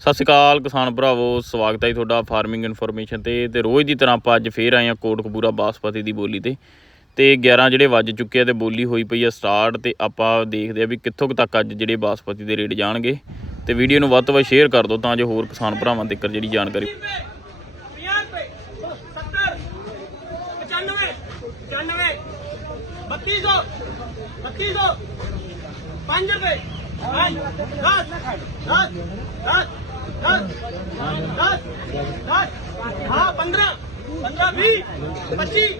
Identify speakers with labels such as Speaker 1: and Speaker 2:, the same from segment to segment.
Speaker 1: ਸਤਿ ਸ਼੍ਰੀ ਅਕਾਲ ਕਿਸਾਨ ਭਰਾਵੋ, ਸਵਾਗਤ ਹੈ ਜੀ ਤੁਹਾਡਾ ਫਾਰਮਿੰਗ ਇਨਫੋਰਮੇਸ਼ਨ ਤੇ ਤੇ ਰੋਜ਼ ਦੀ ਤਰ੍ਹਾਂ ਆਪਾਂ ਅੱਜ ਫੇਰ ਆਏ ਆ ਕੋਟਕਪੂਰਾ ਬਾਸਪਤੀ ਦੀ ਬੋਲੀ ਤੇ। ਤੇ 11 ਜਿਹੜੇ ਵੱਜ ਚੁੱਕੇ ਆ ਤੇ ਬੋਲੀ ਹੋਈ ਪਈ ਆ ਸਟਾਰਟ ਤੇ ਆਪਾਂ ਦੇਖਦੇ ਆ ਵੀ ਕਿੱਥੋਂ ਤੱਕ ਅੱਜ ਜਿਹੜੇ ਬਾਸਪਤੀ ਦੇ ਰੇਟ ਜਾਣਗੇ। ਤੇ ਵੀਡੀਓ ਨੂੰ ਵੱਧ ਤੋਂ ਵੱਧ ਸ਼ੇਅਰ ਕਰ ਦਿਓ ਤਾਂ ਜੋ ਹੋਰ ਕਿਸਾਨ ਭਰਾਵਾਂ ਤੱਕ ਜਿਹੜੀ ਜਾਣਕਾਰੀ
Speaker 2: दस दस दस हाँ पंद्रह पंद्रह, बीस, पच्चीस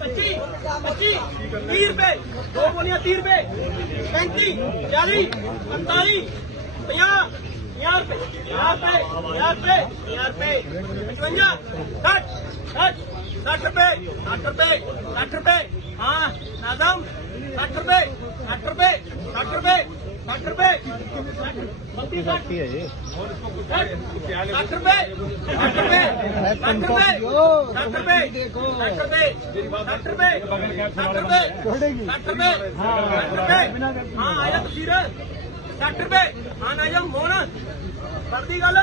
Speaker 2: पच्चीस पच्चीस, तीस रुपए, दो बोलियाँ तीस रुपए, पैंतीस, चालीस, पैंतालीस, पचास यहाँ रुपए यहाँ रुपए यहाँ रुपए यहाँ रुपए, पचवंजा, साठ साठ साठ रुपए साठ रुपए साठ रुपए हाँ नाजम, साठ रुपए साठ रुपए साठ रुपए साठ रुपए बल्कि है ये साठ रुपए साठ रुपए साठ रुपए साठ रुपए देखो साठ रुपए साठ रुपए साठ रुपए साठ रुपए साठ रुपए हाँ आया तस्वीर साठ रुपए हाँ आया मोहन करती गल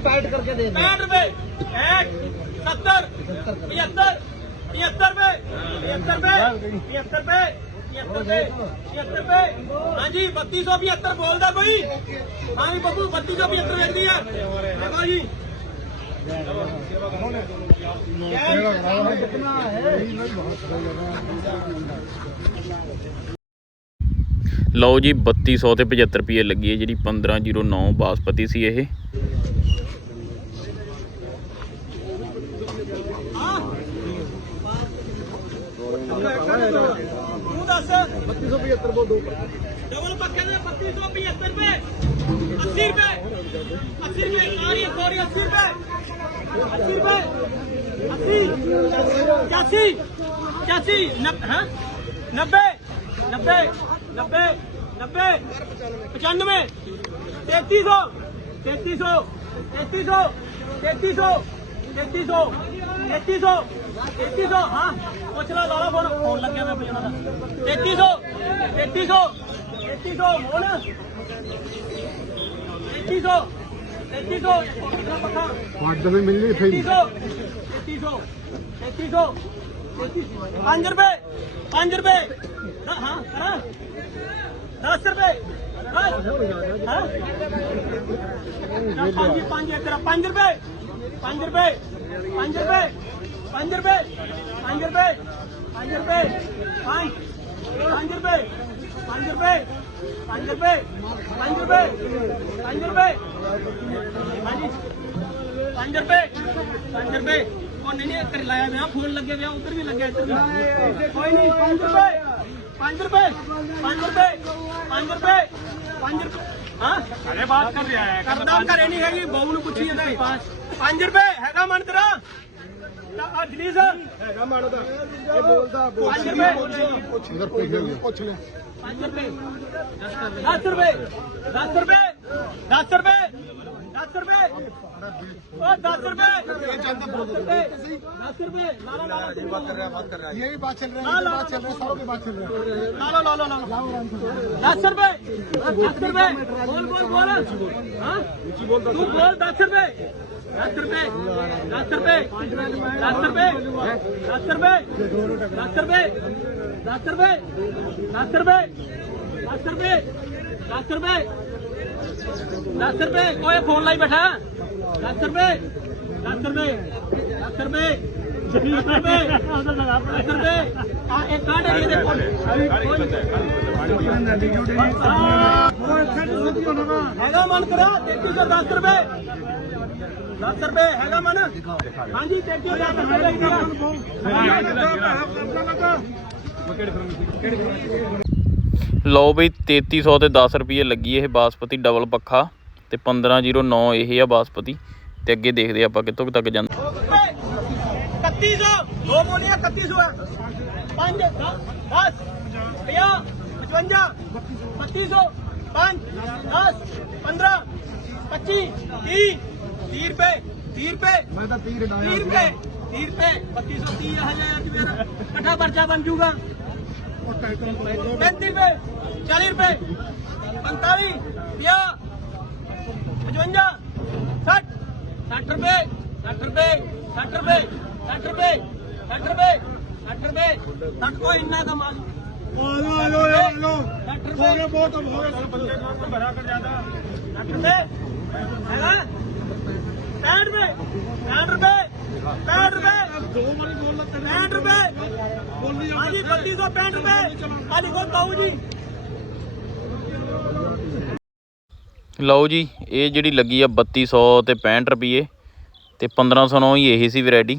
Speaker 2: पैठ करके दे पैठ रुपए सत्तर पचहत्तर 75 75 75 ਰੁਪਏ 75 ਰੁਪਏ 75 ਰੁਪਏ 75 ਰੁਪਏ। ਹਾਂਜੀ 3275 ਬੋਲਦਾ ਕੋਈ? ਹਾਂ ਬੱਬੂ 3275 ਵੇਚਦੀ ਆ। ਦੇਖੋ ਜੀ।
Speaker 1: ਲਓ ਜੀ 3200 ਤੇ 75 ਰੁਪਏ ਲੱਗੀ ਹੈ ਜਿਹੜੀ 1509 ਬਾਸਪਤੀ ਸੀ ਇਹ।
Speaker 2: बत्तीस सौ पचहत्तर वो दो डबल पक्के बत्तीस सौ पचहत्तर पे। अस्सी रुपए अस्सी रुपए सॉरी अस्सी रुपए अस्सी रुपए अस्सी इक्यासी। इक्यासी। हाँ? नब्बे। नब्बे। नब्बे। नब्बे। पचानवे। तैतीस सौ। तैतीस सौ। तैतीस सौ। तैतीस सौ। तैतीस सौ। तैतीस सौ। 3300 ਹਾਂ। ਪੁੱਛ ਲਾ ਲਾਲਾ ਫੋਨ ਫੋਨ ਲੱਗਿਆ ਮੈਂ ਭਜਣਾ ਦਾ। 3300 3300 3300 ਮੋਨ 3300 3300 ਕਿੰਨਾ ਪੱਕਾ
Speaker 3: ਵੱਡ ਵੀ ਮਿਲਣੀ ਫੇਰ
Speaker 2: 3300 3300 3300 5 ਰੁਪਏ 5 ਰੁਪਏ। ਹਾਂ ਹਾਂ ਕਰਾਂ। 10 ਰੁਪਏ। ਹਾਂ। ਪੰਜ ਪੰਜ ਤੇਰਾ 5 ਰੁਪਏ। 5 ਰੁਪਏ 5 ਰੁਪਏ। रुपए रुपए रुपए रुपए रुपए रुपए रुपए
Speaker 3: फ़ोन लग गया उधर भी
Speaker 2: लग कोई नहीं पाँच रुपए रुपए रुपए रुपए पाँच अरे बात कर रहा है करदाम करे
Speaker 3: नहीं है बाबू ने पूछिए
Speaker 2: पाँच मन
Speaker 3: तेरा दस रुपए दस रुपए दस
Speaker 2: रुपए दस रुपए दस रुपए दस रुपए दस रुपए दस रुपए दस रुपए दस रुपए दस रुपए दस रुपए दस रुपए दस रुपए दस रुपए दस
Speaker 3: ये बात रुपए दस रुपए बात रुपए दस रुपए दस बात चल रुपए दस
Speaker 2: रुपए दस रुपए दस रुपए दस रुपए दस रुपए दस रुपए दस रुपए दस रुपए दस रुपए दस रुपए दस रुपए दस रुपए दस रुपए दस रुपए लाख रुपए लाख रुपए लाख रुपए लाख रुपए लाख रुपए लाख रुपए लाख रुपए लाख रुपए लाख रुपए कोई फ़ोन लाई बैठा दस रुपए दस रुपए दस रुपए दस रुपए लाख मन करा तेतीस सौ दस रुपए 10 ਰੁਪਏ ਹੈਗਾ ਮਨ ਹਾਂਜੀ 3310 ਰੁਪਏ ਲੱਗਦਾ
Speaker 1: ਲਓ ਬਈ 3300 ਤੇ 10 ਰੁਪਏ ਲੱਗੀ ਇਹ ਬਾਸਪਤੀ ਡਬਲ ਪੱਖਾ ਤੇ 1509 ਇਹ ਆ ਬਾਸਪਤੀ। ਤੇ ਅੱਗੇ ਦੇਖਦੇ ਆਪਾਂ ਕਿੱਥੋਂ ਤੱਕ ਜਾਂਦਾ।
Speaker 2: 3100 ਦੋ ਬੋਲੀਆਂ 3100 ਹੈ 5 10 50 55 3200 5 10 15 25 30 30 ਰੁਪਏ 30 ਰੁਪਏ
Speaker 3: ਮੈਂ ਤਾਂ 30 ਡਾਇਆ
Speaker 2: 30 ਰੁਪਏ 30 ਰੁਪਏ 3230 ਹਜ਼ਾਰ ਜੀ ਮੇਰਾ। ਇਕੱਠਾ ਪਰਚਾ ਬਣ ਜੂਗਾ 35 ਰੁਪਏ 40 ਰੁਪਏ 45
Speaker 3: 50 55 60 60 ਰੁਪਏ 60 ਰੁਪਏ
Speaker 2: 60 ਰੁਪਏ 60 ਰੁਪਏ 60 ਰੁਪਏ 60 ਰੁਪਏ। 60 ਕੋਈ
Speaker 3: ਇੰਨਾ ਦਾ ਮਾਲ ਆਲੋ
Speaker 2: ਆਲੋ ਆਲੋ
Speaker 3: ਹੋ ਗਏ
Speaker 2: ਬਹੁਤ ਹੋ ਗਏ ਬੰਦੇ ਨਾਲ ਭਰਾ ਕਰ ਜਾਂਦਾ 60 ਰੁਪਏ। ਹੈਗਾ?
Speaker 1: ਲਓ ਜੀ ਇਹ ਜਿਹੜੀ ਲੱਗੀ ਆ 3200 ਤੇ 65 ਰੁਪਏ ਤੇ 1500 ਨੂੰ ਹੀ ਇਹ ਸੀ ਵੈਰਾਈਟੀ।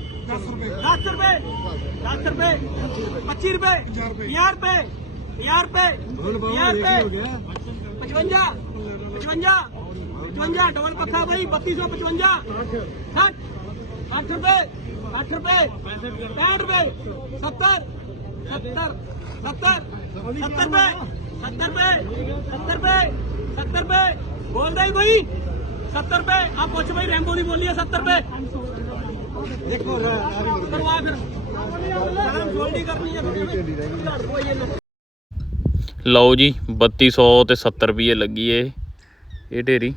Speaker 2: लाख रुपए। लाख रुपए पच्चीस रुपए हज़ार रुपए। हज़ार रुपए हज़ार रुपए पचवंजा पचवंजा पचवंजा डबल पक्का भाई बत्तीस सौ पचवंजा। साठ आठ रुपए आठ रुपए पैंठ रुपए सत्तर सत्तर सत्तर सत्तर रुपए सत्तर रुपए सत्तर रुपए सत्तर रुपए। बोल रहे भाई सत्तर रुपए। आप पहुँचे भाई रेमबो नहीं बोलिए सत्तर रुपए। देखो करवा फिर करनी है
Speaker 1: ਲਓ ਜੀ 3200 ਤੇ 70 ਰੁਪਏ ਲੱਗੀ ਏ ਇਹ ਢੇਰੀ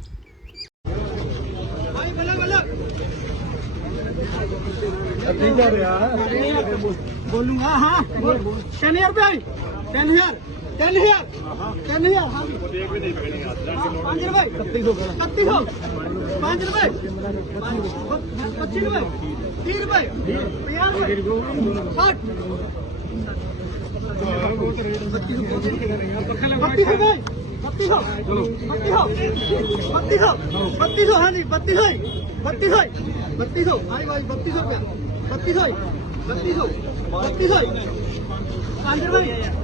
Speaker 2: ਬੋਲੂਗਾ ਹਾਂ ਸ਼ਨੀਰ ਭਾਈ 3000 3000 3000 ਹਾਂ 3000 ਹਾਂ 5 ਰੁਪਏ 3200 3200 पच्चीस बत्तीस रुपए। बत्तीस बत्तीस बत्तीस हाँ। जी। बत्तीस बत्तीस बत्तीस सौ भाई हाँ भाई, बत्तीस रुपया। बत्तीस सौ बत्तीस बत्तीस सौ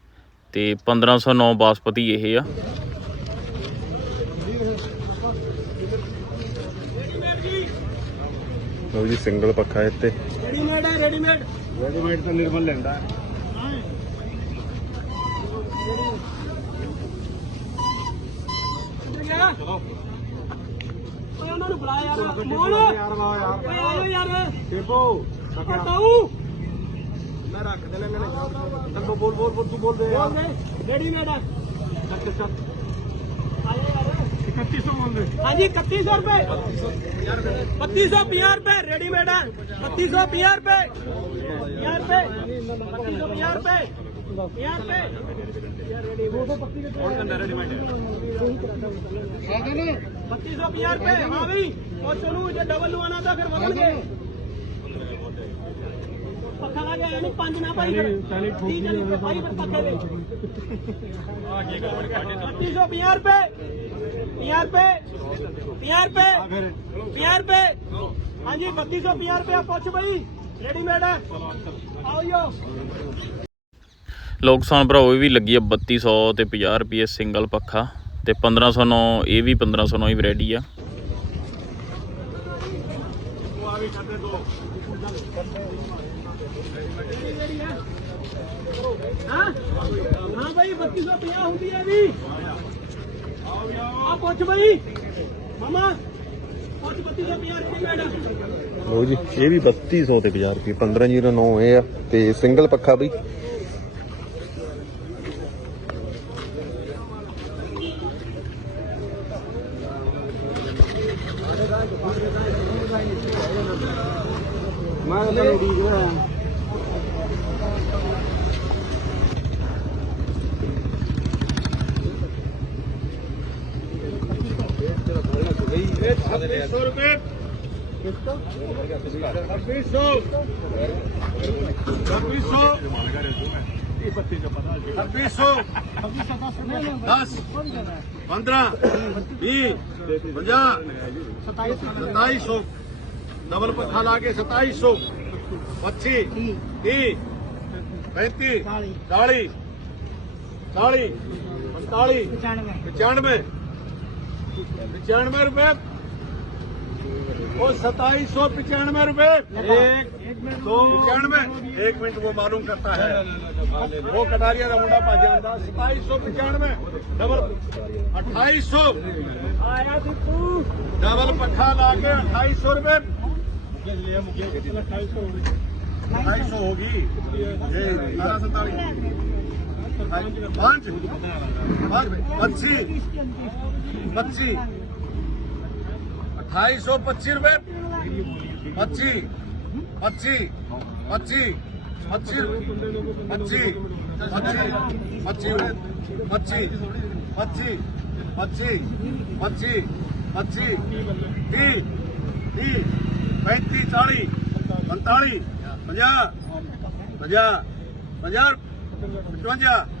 Speaker 1: ਤੇ 1509 ਬਾਸਪਤੀ ਇਹ ਆ।
Speaker 3: ਲਓ ਜੀ ਸਿੰਗਲ ਪੱਖਾ ਇੱਥੇ।
Speaker 2: ਰੈਡੀਮੇਡ ਹੈ ਰੈਡੀਮੇਡ
Speaker 3: ਰੈਡੀਮੇਡ ਤਾਂ ਨਿਰਮਲ ਲੈਂਦਾ ਹੈ। ਚਲੋ।
Speaker 2: ਓਏ ਉਹਨਾਂ ਨੂੰ ਬੁਲਾ। ਯਾਰ ਮੋਹਨ ਓਏ ਆਇਓ ਯਾਰ।
Speaker 3: ਟੇਪੋ
Speaker 2: ਕਟਾਉ
Speaker 3: ਮੈਂ ਰੱਖ ਦੇਣਾ ਇਹਨਾਂ ਨੇ ਚੱਲੋ ਬੋਲ ਬੋਲ ਬੋਲ ਤੂੰ ਬੋਲ ਦੇ
Speaker 2: ਯਾਰ ਰੈਡੀ ਮੇਰਾ
Speaker 3: ਚੱਕ ਚੱਕ
Speaker 2: ਹਾਂਜੀ 3100 ਰੁਪਏ 3250 ਰੁਪਏ ਰੈਡੀਮੇਡ ਹੈ 3250 ਰੁਪਏ 50 ਰੁਪਏ 3250 ਰੁਪਏ 50 ਰੁਪਏ
Speaker 3: बत्तीस सौ पी आर
Speaker 2: पे हाँ भाई और चलो जो डबल आना था फिर बदल गए ਪੱਖਾ ਲਾ ਗਿਆ ਨਹੀਂ ਪੰਜ ਨਾ ਭਾਈ ਫਿਰ 30 ਰੁਪਏ ਭਾਈ ਫਿਰ ਪੱਖੇ ਦੇ 3250 ਰੁਪਏ 50 ਰੁਪਏ 50 ਰੁਪਏ 50 ਰੁਪਏ ਹਾਂਜੀ 3250 ਰੁਪਏ ਪੁੱਛ ਬਈ ਰੈਡੀਮੇਡ ਹੈ ਆਓ ਯੋ
Speaker 1: ਲਓ ਕਿਸਾਨ ਭਰਾਵੋ ਇਹ ਵੀ ਲੱਗੀ ਆ 3200 ਤੇ 50 ਰੁਪਏ ਸਿੰਗਲ ਪੱਖਾ ਤੇ 1509 ਇਹ ਵੀ 1509 ਹੀ ਵੈਰਾਈਟੀ ਆ
Speaker 2: ਹਾਂ ਹਾਂ ਭਾਈ 3250 ਹੁੰਦੀ ਹੈ ਵੀ ਆ ਪੁੱਛ ਬਈ ਮਾਮਾ ਪੁੱਛ 3250 ਰੁਪਏ ਮੈਡਮ
Speaker 3: ਲੋ ਜੀ ਇਹ ਵੀ 3200 ਤੇ 1000 ਰੁਪਏ 1509 ਇਹ ਆ, ਤੇ ਸਿੰਗਲ ਪੱਖਾ ਬਈ।
Speaker 2: ਮੈਂ ਤਾਂ ਉਡੀਕ ਰਿਹਾ
Speaker 3: सौ रुपए। छब्बीस सौ। छब्बीस सौ। छब्बीस सौ। दस। पंद्रह। बीस। पंजाह सताईस सौ। डबल पत्थर ला के सताईस सौ। पच्चीस। तीस। पैंतीस। चालीस। चालीस। पैंतालीस। पचानवे। पचानवे रुपए। वो सताईस सौ पचानवे रूपए। एक दो पचानवे। एक मिनट वो मालूम करता है। वो कटारिया का मुंडा पा जाता सताईस सौ पचानवे। डबल अट्ठाईस। सौ डबल पट्ठा ला के अट्ठाईस सौ रूपए। अट्ठाईस सौ होगी सतालीस पाँच। पाँच। पच्चीस। पच्चीस। पैती चालीह पंता हज़ार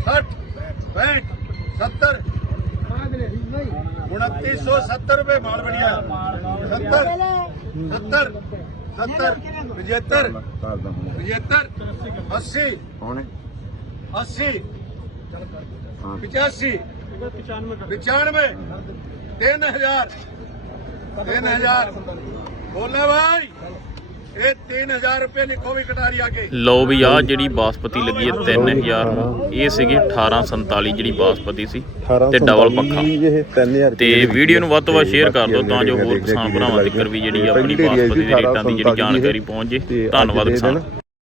Speaker 3: साठ, पैंठ, सत्तर। उनतीस सौ सत्तर रुपए माल बढ़िया सत्तर सत्तर सत्तर, पचहत्तर पचहत्तर, अस्सी अस्सी, पिचासी, पचानवे, तीन हज़ार तीन हज़ार। बोले भाई। ਇਹ ਵੀ
Speaker 1: ਲਓ ਵੀ ਆ ਜਿਹੜੀ ਬਾਸਪਤੀ ਲੱਗੀ ਹੈ 3000 ਨੂੰ ਇਹ ਸੀਗੀ 1847 ਜਿਹੜੀ ਬਾਸਪਤੀ ਸੀ ਤੇ ਡਬਲ ਪੱਖਾ। ਤੇ ਵੀਡੀਓ ਨੂੰ ਵੱਧ ਤੋਂ ਵੱਧ ਸ਼ੇਅਰ ਕਰ ਦਿਓ ਤਾਂ ਜੋ ਹੋਰ ਕਿਸਾਨ ਭਰਾਵਾਂ ਤੱਕ ਵੀ ਜਿਹੜੀ ਆਪਣੀ ਬਾਸਪਤੀ ਦੇ ਰੇਟਾਂ ਦੀ ਜਿਹੜੀ ਜਾਣਕਾਰੀ ਪਹੁੰਚ ਜੇ। ਧੰਨਵਾਦ ਕਿਸਾਨ।